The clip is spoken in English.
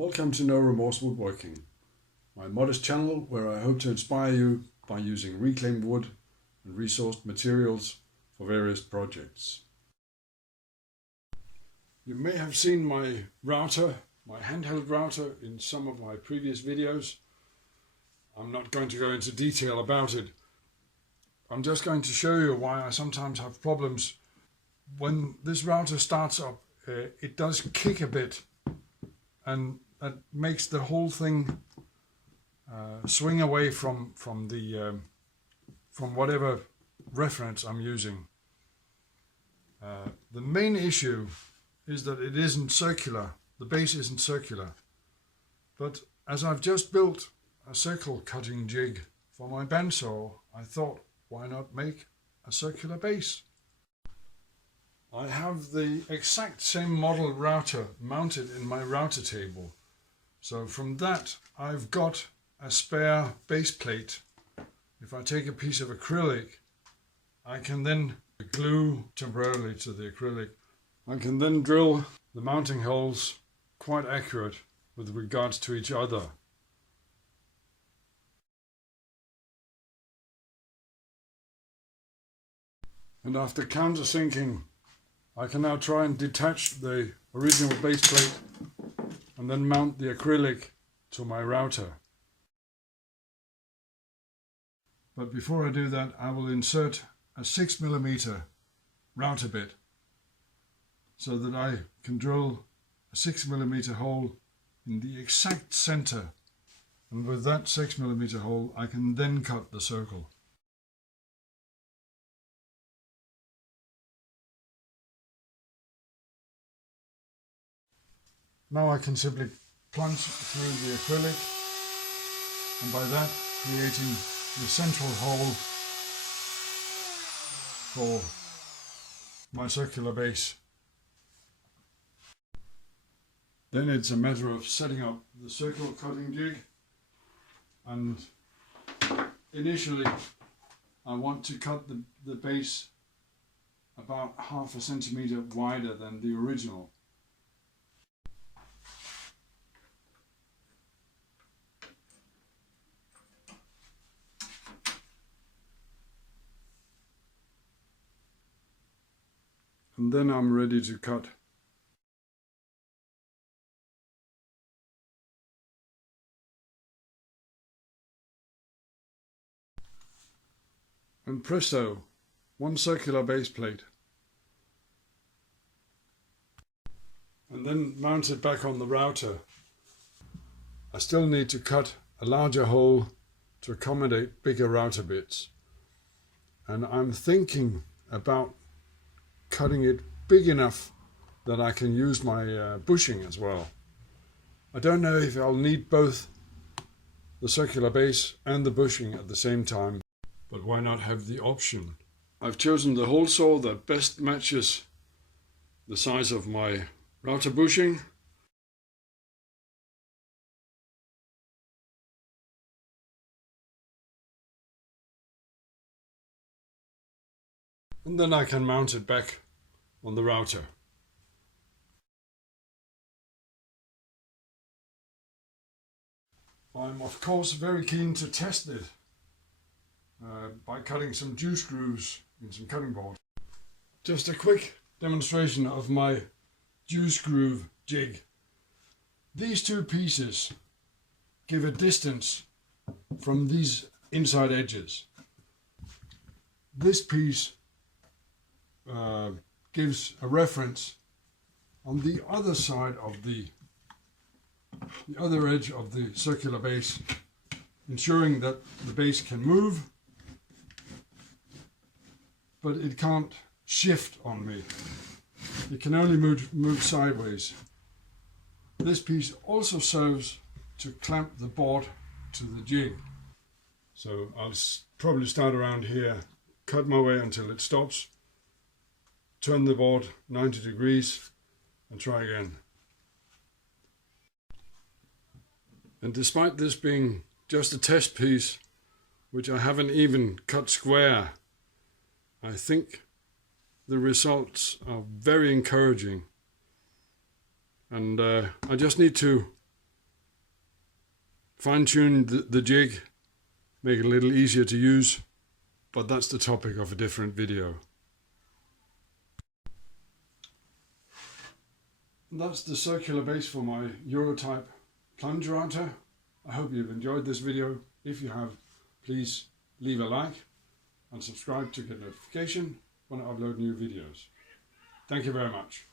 Welcome to No Remorse Woodworking, my modest channel where I hope to inspire you by using reclaimed wood and resourced materials for various projects. You may have seen my router, my handheld router, in some of my previous videos. I'm not going to go into detail about it. I'm just going to show you why I sometimes have problems. When this router starts up, it does kick a bit, and that makes the whole thing swing away from whatever reference I'm using. The main issue is that it isn't circular. The base isn't circular. But as I've just built a circle cutting jig for my bandsaw, I thought, why not make a circular base? I have the exact same model router mounted in my router table. So from that I've got a spare base plate. If I take a piece of acrylic, I can then glue temporarily to the acrylic. I can then drill the mounting holes quite accurate with regards to each other. And after countersinking, I can now try and detach the original base plate and then mount the acrylic to my router. But before I do that, I will insert a 6mm router bit so that I can drill a 6mm hole in the exact center, and with that 6mm hole I can then cut the circle. Now I can simply plunge through the acrylic, and by that creating the central hole for my circular base. Then it's a matter of setting up the circle cutting jig, and initially I want to cut the base about 1/2 centimeter wider than the original. And then I'm ready to cut. And presto, one circular base plate. And then mount it back on the router. I still need to cut a larger hole to accommodate bigger router bits. And I'm thinking about cutting it big enough that I can use my bushing as well. I don't know if I'll need both the circular base and the bushing at the same time, but why not have the option? I've chosen the hole saw that best matches the size of my router bushing. And then I can mount it back on the router. I'm of course very keen to test it by cutting some juice grooves in some cutting board. Just a quick demonstration of my juice groove jig. These two pieces give a distance from these inside edges. This piece gives a reference on the other side of the other edge of the circular base, ensuring that the base can move, but it can't shift on me. It can only move sideways. This piece also serves to clamp the board to the jig. So I'll probably start around here, cut my way until it stops, turn the board 90 degrees and try again. And despite this being just a test piece, which I haven't even cut square, I think the results are very encouraging. And I just need to fine-tuned the jig, make it a little easier to use, but that's the topic of a different video. That's the circular base for my Eurotype plunge router. I hope you've enjoyed this video. If you have, please leave a like and subscribe to get notification when I upload new videos. Thank you very much.